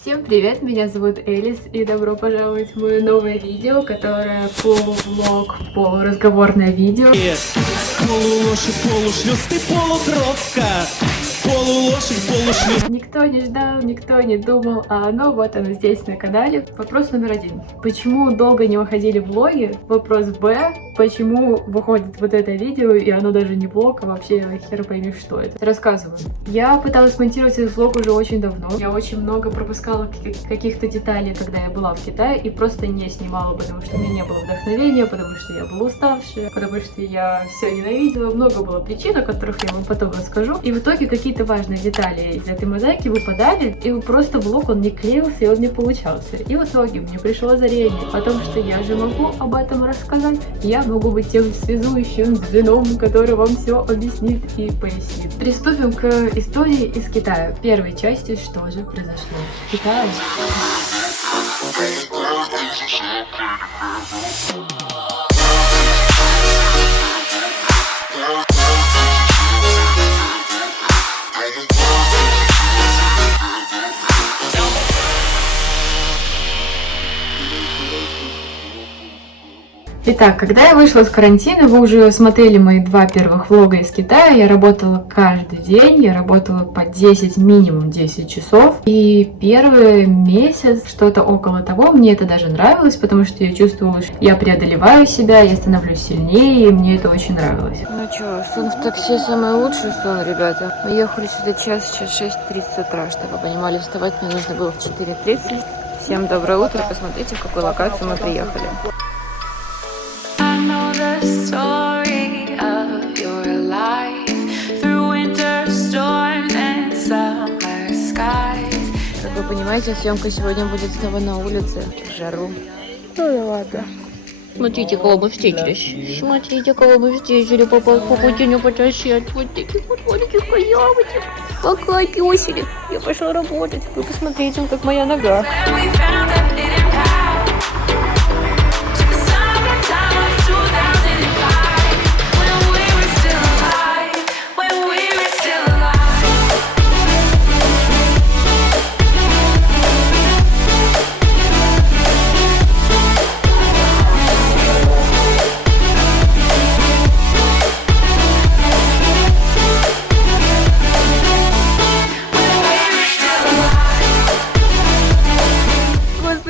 Всем привет, меня зовут Элис, и добро пожаловать в мое новое видео, которое полувлог, полуразговорное видео. Полулошадь, полушлюз, ты полукровка. Полулошадь, полушлюз. Никто не ждал, никто не думал, а вот оно здесь на канале. Вопрос номер 1. Почему долго не выходили влоги? Вопрос Б. Почему выходит вот это видео, и оно даже не влог, а вообще хер пойми, что это. Рассказываю. Я пыталась монтировать этот влог уже очень давно. Я очень много пропускала каких-то деталей, когда я была в Китае, и просто не снимала, потому что у меня не было вдохновения, потому что я была уставшая, потому что я все ненавидела. Много было причин, о которых я вам потом расскажу. И в итоге какие-то важные детали из этой мозаики выпадали, и просто влог он не клеился, и он не получался. И в итоге мне пришло озарение о том, что я же могу об этом рассказать. Я могу быть тем связующим звеном, который вам все объяснит и пояснит. Приступим к истории из Китая. В первой части, что же произошло в Китае. Итак, когда я вышла из карантина, вы уже смотрели мои 2 первых влога из Китая. Я работала каждый день, я работала по 10, минимум 10 часов. И первый месяц, что-то около того, мне это даже нравилось, потому что я чувствовала, что я преодолеваю себя, я становлюсь сильнее, и мне это очень нравилось. Ну чё, сон в такси самый лучший сон, сейчас 6:30 утра, чтобы вы понимали, вставать мне нужно было в 4:30. Всем доброе утро, посмотрите, в какую локацию мы приехали. Как вы понимаете, съемка сегодня будет снова на улице, в жару. Ну да ладно. Смотрите, кого мы встретились. Смотрите, кого мы встретили. По путиню потащить. Вот таких вот маленьких коявочек. Какая пёселик. Я пошла работать. Вы посмотрите, как моя нога.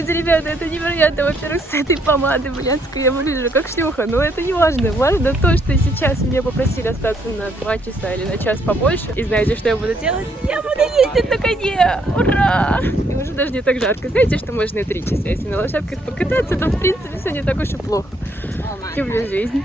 Ребята, это невероятно. Во-первых, с этой помадой блядской я выгляжу как шлюха, но это не важно. Важно то, что сейчас меня попросили остаться на 2 часа или на час побольше. И знаете, что я буду делать? Я буду ездить на коне! Ура! И уже даже не так жарко. Знаете, что можно и 3 часа. Если на лошадках покататься, то в принципе все не так уж и плохо. Люблю жизнь.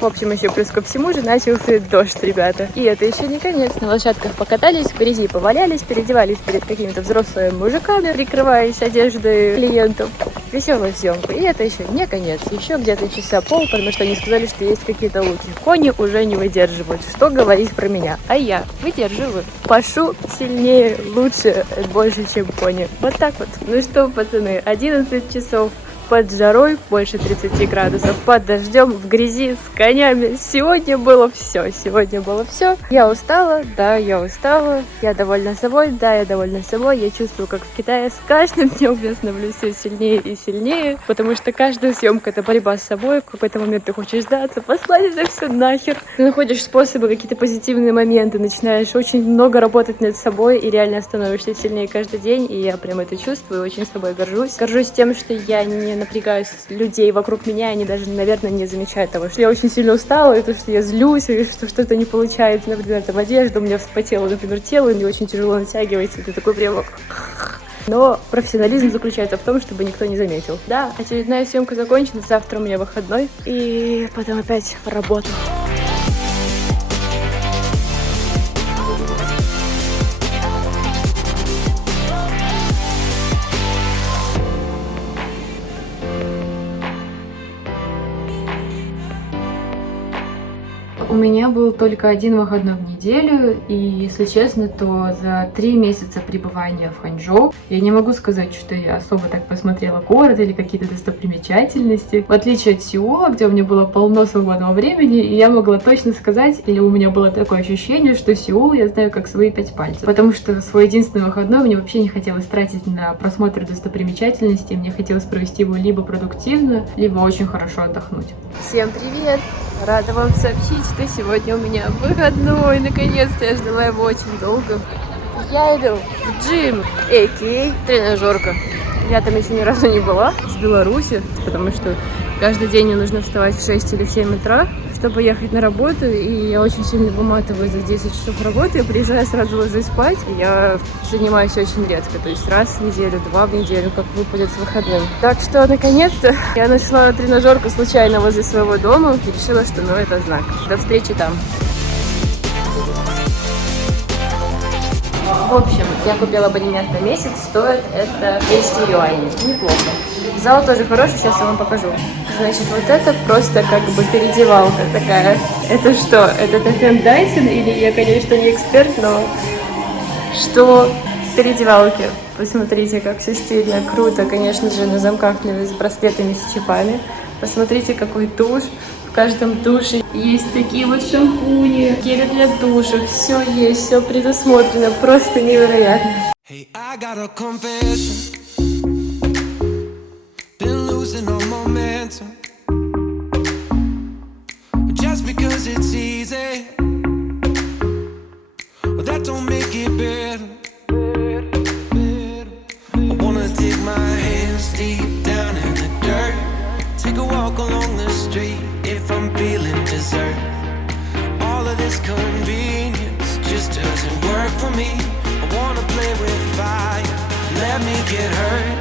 В общем, еще плюс ко всему же начался дождь, ребята. И это еще не конец. На лошадках покатались, в грязи повалялись, переодевались перед какими-то взрослыми мужиками, прикрываясь одеждой клиентов. Веселую съемку. И это еще не конец. Еще где-то часа пол, потому что они сказали, что есть какие-то луки. Кони уже не выдерживают. Что говорить про меня? А я выдерживаю. Пашу сильнее, лучше, больше, чем кони. Вот так вот. Ну что, пацаны, 11 часов. Под жарой, больше 30 градусов, под дождем, в грязи, с конями. Сегодня было все. Я устала, да, я устала. Я довольна собой, да, я довольна собой. Я чувствую, как в Китае с каждым днем я становлюсь все сильнее и сильнее, потому что каждая съемка — это борьба с собой. В какой-то момент ты хочешь сдаться, послать это все нахер. Ты находишь способы, какие-то позитивные моменты, начинаешь очень много работать над собой и реально становишься сильнее каждый день. И я прям это чувствую, очень собой горжусь. Горжусь тем, что я не напрягаюсь людей вокруг меня, они даже, наверное, не замечают того, что я очень сильно устала, и то, что я злюсь, или что что-то не получается, например, там одежда, у меня вспотело, например, тело, и мне очень тяжело натягивается, это такой прям вот. Но профессионализм заключается в том, чтобы никто не заметил. Да, очередная съемка закончена, завтра у меня выходной, и потом опять в работу. У меня был только один выходной в неделю, и, если честно, то за 3 месяца пребывания в Ханчжоу я не могу сказать, что я особо так посмотрела город или какие-то достопримечательности. В отличие от Сеула, где у меня было полно свободного времени, и я могла точно сказать, или у меня было такое ощущение, что Сеул я знаю как свои 5 пальцев. Потому что свой единственный выходной мне вообще не хотелось тратить на просмотр достопримечательностей, мне хотелось провести его либо продуктивно, либо очень хорошо отдохнуть. Всем привет! Рада вам сообщить, что сегодня у меня выходной. Наконец-то я ждала его очень долго. Я иду в джим, а.к.а. тренажерка. Я там еще ни разу не была, с Беларуси, потому что каждый день мне нужно вставать в 6 или в 7 утра, чтобы ехать на работу, и я очень сильно выматываю за 10 часов работы, я приезжаю, сразу ложусь спать, и я занимаюсь очень редко, то есть раз в неделю, 2 в неделю, как выпадет с выходным. Так что, наконец-то, я нашла тренажерку случайно возле своего дома и решила, что ну это знак. До встречи там. В общем, я купила абонемент на месяц, стоит это 200 юаней. Неплохо. Зал тоже хороший, сейчас я вам покажу. Значит, вот это просто как бы переодевалка такая. Это что? Это Тотем Дайсон? Или я, конечно, не эксперт, но что переодевалки? Посмотрите, как все стильно, круто. Конечно же, на замках с браслетами, с чипами. Посмотрите, какой туш. В каждом душе есть такие вот шампуни, гели для душа. Все есть, все предусмотрено. Просто невероятно. Hey, I got a confession. Been losing all momentum. Just because it's easy, well, that don't make it better. I wanna dig my hands deep down in the dirt. Take a walk along the street if I'm feeling dessert. All of this convenience just doesn't work for me. I wanna play with fire, let me get hurt.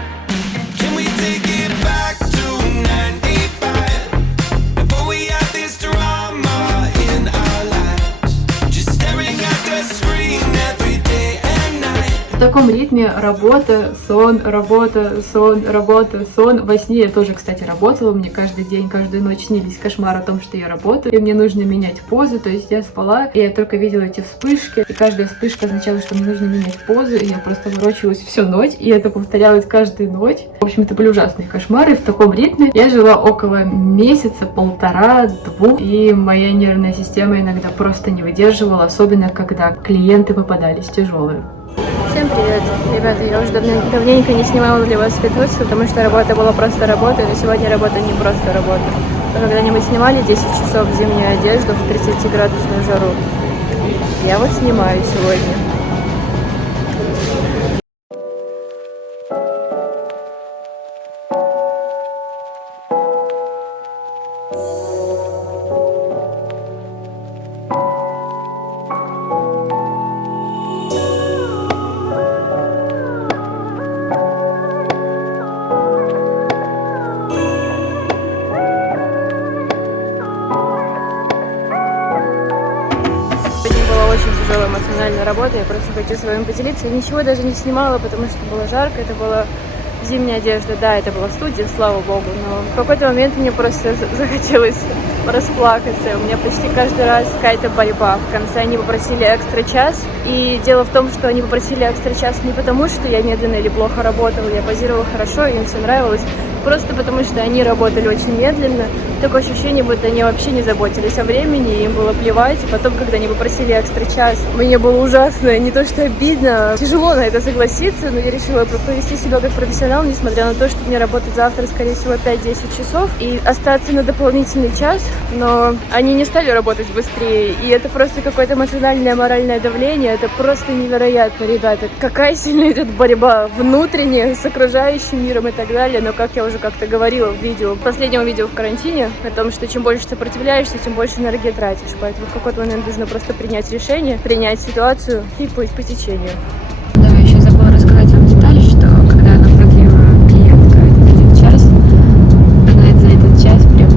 Can we take it back to 95? Before we had this drama in our lives, just staring at the screen every day and night. В таком ритме работа, сон, работа, сон, работа, сон. Во сне я тоже, кстати, работала. Мне каждый день, каждую ночь снились кошмары о том, что я работаю, и мне нужно менять позу. То есть я спала, и я только видела эти вспышки, и каждая вспышка означала, что мне нужно менять позу, и я просто ворочалась всю ночь, и это повторялось каждую ночь. В общем, это были ужасные кошмары. В таком ритме я жила около месяца, 1,5-2, и моя нервная система иногда просто не выдерживала, особенно когда клиенты попадались тяжелые. Всем привет! Ребята, я уже давненько не снимала для вас видос, потому что работа была просто работой, но сегодня работа не просто работа. Вы когда-нибудь снимали 10 часов зимнюю одежду в 30-градусную жару? Я вот снимаю сегодня. Очень тяжелая эмоциональная работа, я просто хочу с вами поделиться. Я ничего даже не снимала, потому что было жарко, это была зимняя одежда, да, это была студия, слава богу, но в какой-то момент мне просто захотелось расплакаться. У меня почти каждый раз какая-то борьба. В конце они попросили экстра час, и дело в том, что они попросили экстра час не потому, что я медленно или плохо работала, я позировала хорошо, им все нравилось, просто потому что они работали очень медленно. Такое ощущение, будто они вообще не заботились о времени, им было плевать. И потом, когда они попросили экстра час, мне было ужасно, не то что обидно, тяжело на это согласиться, но я решила повести себя как профессионал, несмотря на то, что мне работать завтра, скорее всего, 5-10 часов, и остаться на дополнительный час, но они не стали работать быстрее, и это просто какое-то эмоциональное, моральное давление, это просто невероятно, ребята, какая сильная идет борьба внутренняя с окружающим миром и так далее, но, как я уже как-то говорила в видео, в последнем видео в карантине, о том, что чем больше сопротивляешься, тем больше энергии тратишь. Поэтому в какой-то момент нужно просто принять решение, принять ситуацию и плыть по течению. Да, еще забыла рассказать вам деталь, что когда она продлила клиентка этот 1 час, она за этот час прям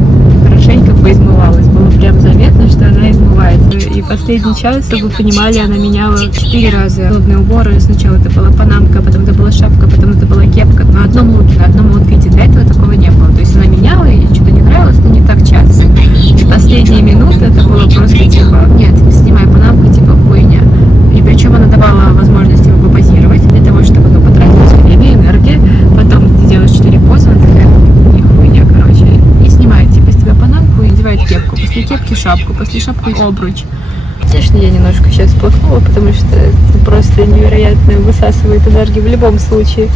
хорошенько поизмывалась. Было прям заметно, что она измывается. И последний час, чтобы вы понимали, она меняла 4 раза головные уборы. Сначала это была панамка, потом это была шапка, потом это была кепка. На одном луке, на одном аутфите. До этого такого не было. То есть она меняла, и что-то не нравилось, но не так часто. И последние минуты это было просто шапки шапку, после шапки обруч. Конечно, я немножко сейчас сплохнула, потому что это просто невероятно высасывает энергию в любом случае.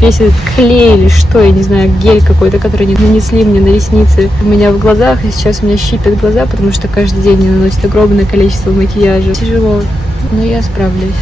Весь этот клей или что, я не знаю, гель какой-то, который они нанесли мне на ресницы у меня в глазах, и сейчас у меня щипят глаза, потому что каждый день мне наносят огромное количество макияжа. Тяжело, но я справлюсь.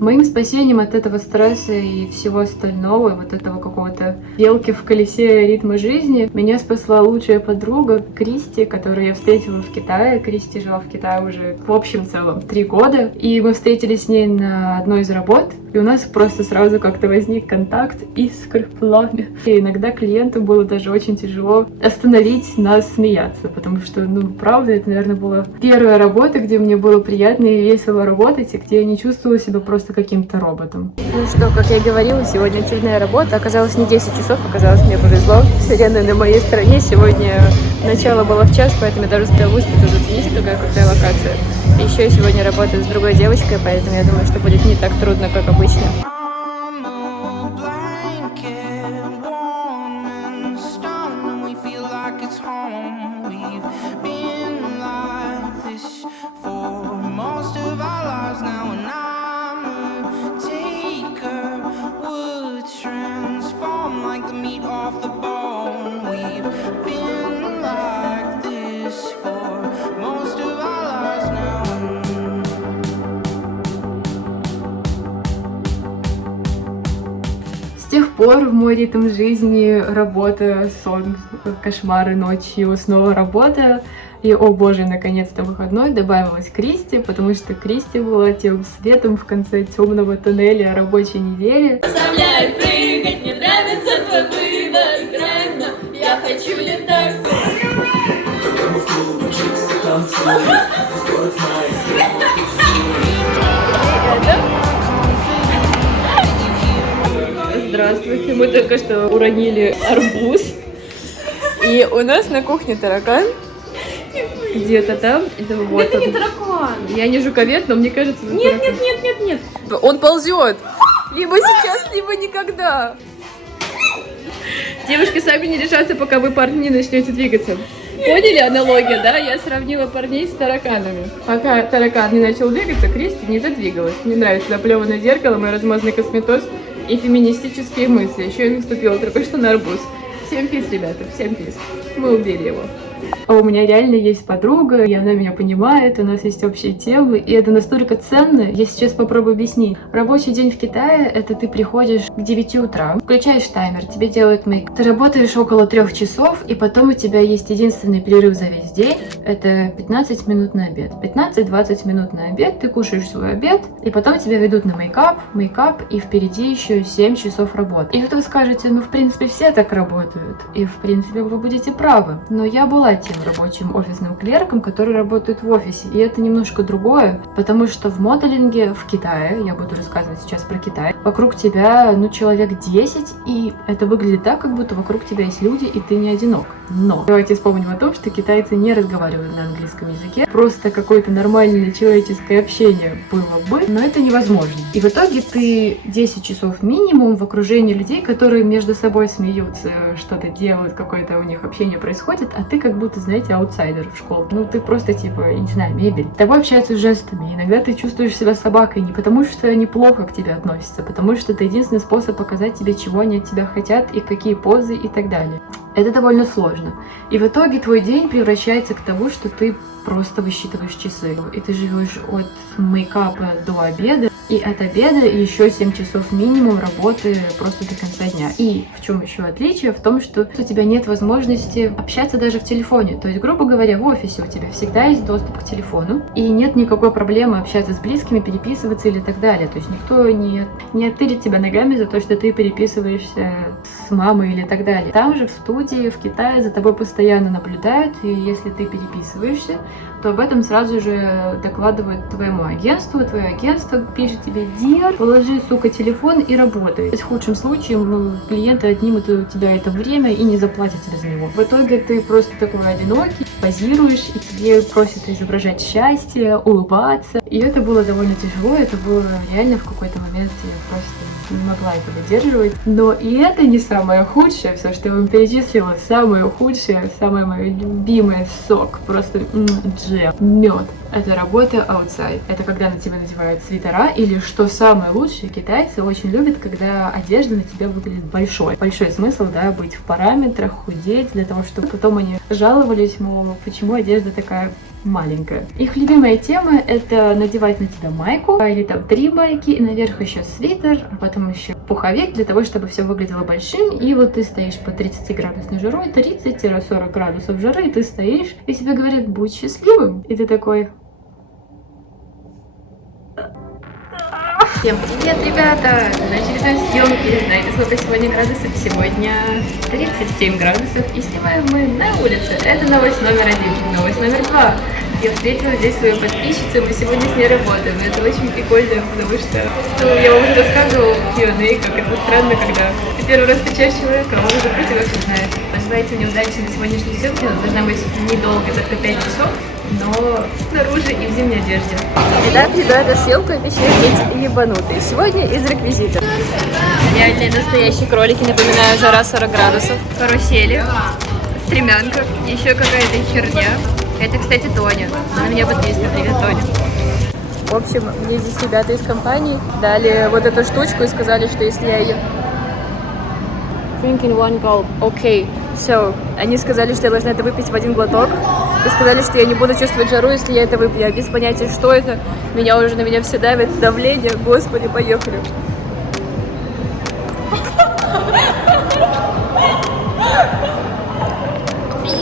Моим спасением от этого стресса и всего остального, и вот этого какого-то белки в колесе ритма жизни, меня спасла лучшая подруга Кристи, которую я встретила в Китае. Кристи жила в Китае уже в общем целом 3 года, и мы встретились с ней на одной из работ, и у нас просто сразу как-то возник контакт, искры, пламя. И иногда клиенту было даже очень тяжело остановить нас смеяться, потому что, ну, правда, это, наверное, была первая работа, где мне было приятно и весело работать, и где я не чувствовала себя просто каким-то роботом. Ну что, как я и говорила, сегодня очередная работа. Оказалось, не 10 часов, оказалось, мне повезло. Вселенная на моей стороне. Сегодня начало было в час, поэтому я даже успела выспаться. Зацените, какая крутая локация. И еще я сегодня работаю с другой девочкой, поэтому я думаю, что будет не так трудно, как обычно. С тех пор в мой ритм жизни работа, сон, кошмары ночью, снова работа. И, о боже, наконец-то выходной добавилась Кристи, потому что Кристи была тем светом в конце темного туннеля рабочей недели. Заставляет прыгать, мне нравится твой выбор, играем, но я хочу летать. Здравствуйте, мы только что уронили арбуз. И у нас на кухне таракан. Где-то там. Это вот Это он. не таракан! Я не жуковед, но мне кажется, это Нет, таракан. нет, нет, нет, нет! Он ползет. Либо сейчас, либо никогда. Девушки сами не решатся, пока вы, парни, не начнете двигаться. Поняли аналогию, да? Я сравнила парней с тараканами. Пока таракан не начал двигаться, Кристи не задвигалась. Мне нравится заплеванное зеркало, мой размазанный косметоз и феминистические мысли. Еще я наступила только что на арбуз. Всем пиз, ребята, всем пиз. Мы убили его. А у меня реально есть подруга, и она меня понимает, у нас есть общие темы, и это настолько ценно. Я сейчас попробую объяснить. Рабочий день в Китае — это ты приходишь к 9 утра, включаешь таймер, тебе делают мейк. Ты работаешь около 3 часов, и потом у тебя есть единственный перерыв за весь день — это 15 минут на обед. 15-20 минут на обед, ты кушаешь свой обед, и потом тебя ведут на мейкап, и впереди еще 7 часов работы. И вот вы скажете, ну, в принципе, все так работают, и, в принципе, вы будете правы. Но я была тем рабочим офисным клерком, который работает в офисе. И это немножко другое, потому что в моделинге в Китае, я буду рассказывать сейчас про Китай, вокруг тебя, ну, человек 10, и это выглядит так, как будто вокруг тебя есть люди, и ты не одинок. Но давайте вспомним о том, что китайцы не разговаривают на английском языке. Просто какое-то нормальное человеческое общение было бы, но это невозможно. И в итоге ты 10 часов минимум в окружении людей, которые между собой смеются, что-то делают, какое-то у них общение происходит, а ты как будто, знаете, аутсайдер в школе. Ну, ты просто, типа, я не знаю, мебель. С тобой общаются жестами. Иногда ты чувствуешь себя собакой не потому, что они плохо к тебе относятся, а потому что это единственный способ показать тебе, чего они от тебя хотят и какие позы и так далее. Это довольно сложно. И в итоге твой день превращается к тому, что ты просто высчитываешь часы. И ты живешь от мейкапа до обеда, и от обеда еще 7 часов минимум работы просто до конца дня. И в чем еще отличие? В том, что у тебя нет возможности общаться даже в телефоне. То есть, грубо говоря, в офисе у тебя всегда есть доступ к телефону, и нет никакой проблемы общаться с близкими, переписываться или так далее. То есть никто не оттырит тебя ногами за то, что ты переписываешься с мамой или так далее. Там же в студии, в Китае за тобой постоянно наблюдают, и если ты переписываешься, то об этом сразу же докладывают твоему агентству, твое агентство пишет пишет тебе: «Дир, положи, сука, телефон и работай». В худшем случае клиенты отнимут у тебя это время и не заплатят тебе за него. В итоге ты просто такой одинокий, позируешь, и тебе просят изображать счастье, улыбаться. И это было довольно тяжело, это было реально в какой-то момент я просто не могла это выдерживать. Но и это не самое худшее, все, что я вам перечислила. Самое худшее, самое мое любимое сок, просто джем, мед. Это работа outside. Это когда на тебя надевают свитера, или, что самое лучшее, китайцы очень любят, когда одежда на тебя выглядит большой. Большой смысл, да, быть в параметрах, худеть, для того, чтобы потом они жаловались, мол, почему одежда такая маленькая. Их любимая тема — это надевать на тебя майку, или там 3 майки, и наверх еще свитер, а потом еще пуховик, для того, чтобы все выглядело большим. И вот ты стоишь по 30-градусной жарой, 30-40 градусов жары, и ты стоишь, и тебе говорят: будь счастливым. И ты такой: всем привет, ребята! На очередной съемке. Знаете, сколько сегодня градусов? Сегодня 37 градусов, и снимаем мы на улице. Это новость номер 1. Новость номер 2. Я встретила здесь свою подписчицу, мы сегодня с ней работаем. Это очень прикольно, потому что я вам уже рассказывала в Q&A, как это странно, когда ты первый раз встречаешь человека, а он уже про тебя все знает. Пожелайте мне удачи на сегодняшней съемке. Она должна быть недолго, только 5 часов, но снаружи и в зимней одежде. Итак, эта съемка обещает быть ебанутой. Сегодня из реквизитов. Реальные настоящие кролики, напоминаю, жара 40 градусов. Карусели, стремянка, еще какая-то херня. Это, кстати, Тоня. Она меня подписана. Привет, Тоня. В общем, мне здесь ребята из компании дали вот эту штучку и сказали, что если я ее... Drinking one gulp. Окей. So, они сказали, что я должна это выпить в один глоток. И сказали, что я не буду чувствовать жару, если я это выпью. Я без понятия, что это. На меня все давит. Давление. Господи, поехали.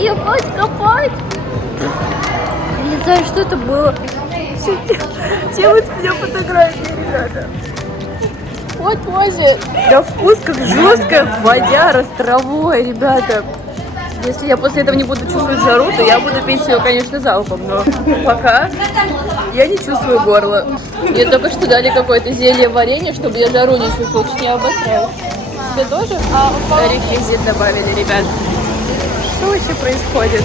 Ебать, копать! Я не знаю, что это было. Делают с меня фотографии, ребята. Вот позже. Да вкус как жесткая водяра с травой, ребята. Если я после этого не буду чувствовать жару, то я буду пить ее, конечно, залпом. Но пока я не чувствую горло. Мне только что дали какое-то зелье варенье, чтобы я жару не чувствовала, чуть не обосралась. Тебе тоже? Реквизит добавили, ребят. Что вообще происходит?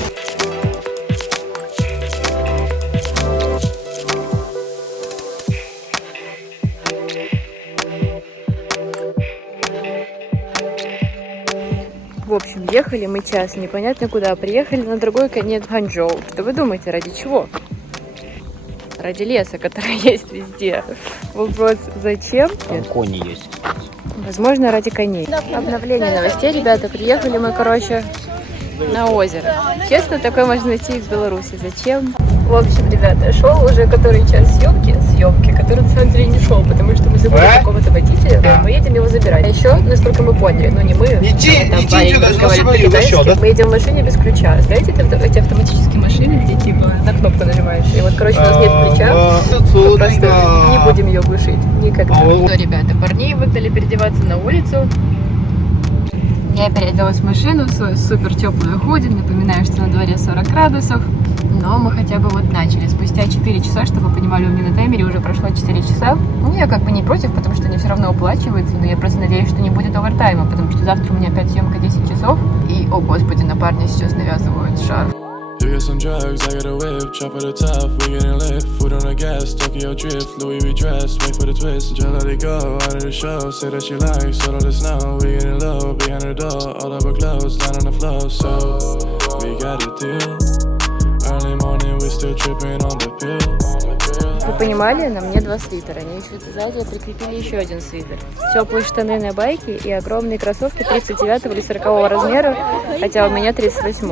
В общем, ехали мы час, непонятно куда, приехали на другой конец Ханчжоу. Что вы думаете, ради чего? Ради леса, который есть везде. Вопрос, зачем? Там кони есть. Возможно, ради коней. Обновление новостей, ребята. Приехали мы, короче, на озеро. Честно, такое можно найти в Беларуси. Зачем? В общем, ребята, шел уже который час съемки, который на самом деле не шел, потому что мы забыли какого-то водителя, да. Мы едем его забирать. А еще, насколько мы поняли, но не мы, там парень разговаривает по-китайски, мы едем в машине без ключа. Знаете, это эти автоматические машины, где типа на кнопку нажимаешь, и вот, короче, у нас нет ключа, мы просто не будем ее глушить никогда. Ну, ребята, парней выгнали переодеваться на улицу. Я переоделась в машину, в свою супер теплую худи. Напоминаю, что на дворе 40 градусов. Но мы хотя бы вот начали. Спустя 4 часа, чтобы вы понимали, у меня на таймере уже прошло 4 часа. Ну, я как бы не против, потому что они все равно оплачиваются. Но я просто надеюсь, что не будет овертайма, потому что завтра у меня опять съемка 10 часов. И, о господи, на парня сейчас навязывают шарф. You get some drugs, I get a whip, chop at the top, we getting lit, food on the gas, Tokyo drift, Louis V dress, wait for the twist, just let it go, out of the show, say that she likes, all of the snow, we getting low, behind the door, all of her clothes, down on the floor, so, we got a deal, early morning, we still tripping on the pill. Вы понимали, на мне 2 свитера, они еще сзади прикрепили еще один свитер. Теплые штаны на байке и огромные кроссовки 39 или 40 размера, хотя у меня 38.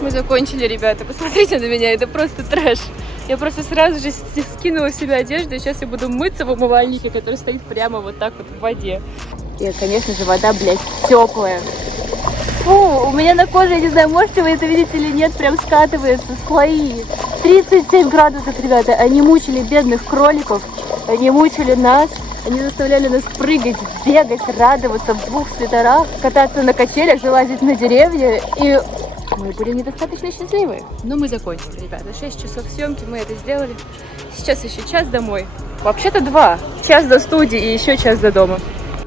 Мы закончили, ребята, посмотрите на меня, это просто трэш. Я просто сразу же скинула в себя одежду, и сейчас я буду мыться в умывальнике, который стоит прямо вот так вот в воде. И, конечно же, вода, блядь, теплая. Фу, у меня на коже, я не знаю, можете вы это видеть или нет, прям скатываются слои. 37 градусов, ребята, они мучили бедных кроликов, они мучили нас, Они заставляли нас прыгать, бегать, радоваться в 2 свитерах, кататься на качелях, залазить на деревья. И мы были недостаточно счастливы. Но мы закончили, ребята. 6 часов съемки, мы это сделали. Сейчас еще час домой. Вообще-то 2. Час до студии и еще час до дома.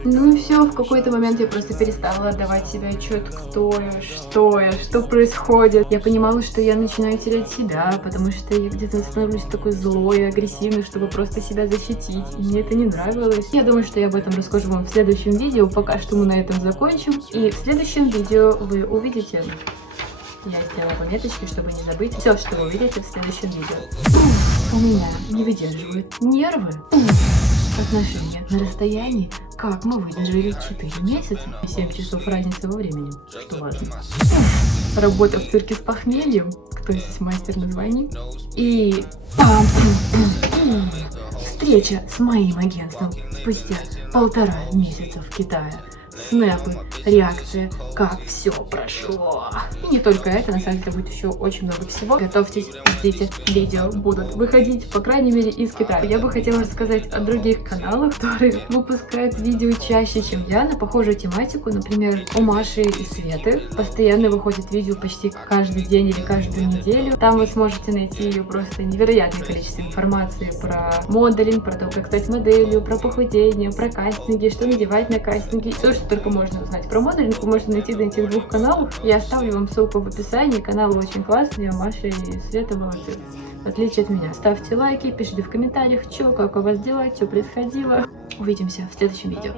Ну и все, в какой-то момент я просто перестала отдавать себе отчет, кто я, что происходит. Я понимала, что я начинаю терять себя, потому что я где-то становлюсь такой злой, агрессивной, чтобы просто себя защитить. И мне это не нравилось. Я думаю, что я об этом расскажу вам в следующем видео. Пока что мы на этом закончим. И в следующем видео вы увидите... Я сделала пометочки, чтобы не забыть все, что вы увидите в следующем видео. У меня не выдерживают нервы. Отношения на расстоянии. Как мы выдержали 4 месяца и 7 часов разницы во времени, что важно. Работа в цирке с похмельем. Кто здесь мастер названий? И встреча с моим агентством спустя 1,5 месяца в Китае. Снэпы, реакция, как все прошло. И не только это, на самом деле будет еще очень много всего. Готовьтесь, ждите, видео будут выходить, по крайней мере, из Китая. Я бы хотела рассказать о других каналах, которые выпускают видео чаще, чем я, на похожую тематику. Например, у Маши и Светы постоянно выходит видео почти каждый день или каждую неделю. Там вы сможете найти просто невероятное количество информации про моделинг, про то, как стать моделью, про похудение, про кастинги, что надевать на кастинги. Все, что только можно узнать про моделинг, вы можете найти на этих 2 каналах. Я оставлю вам ссылку в описании. Каналы очень классные, Маша и Света молодцы. В отличие от меня. Ставьте лайки, пишите в комментариях, что, как у вас дела, что происходило. Увидимся в следующем видео.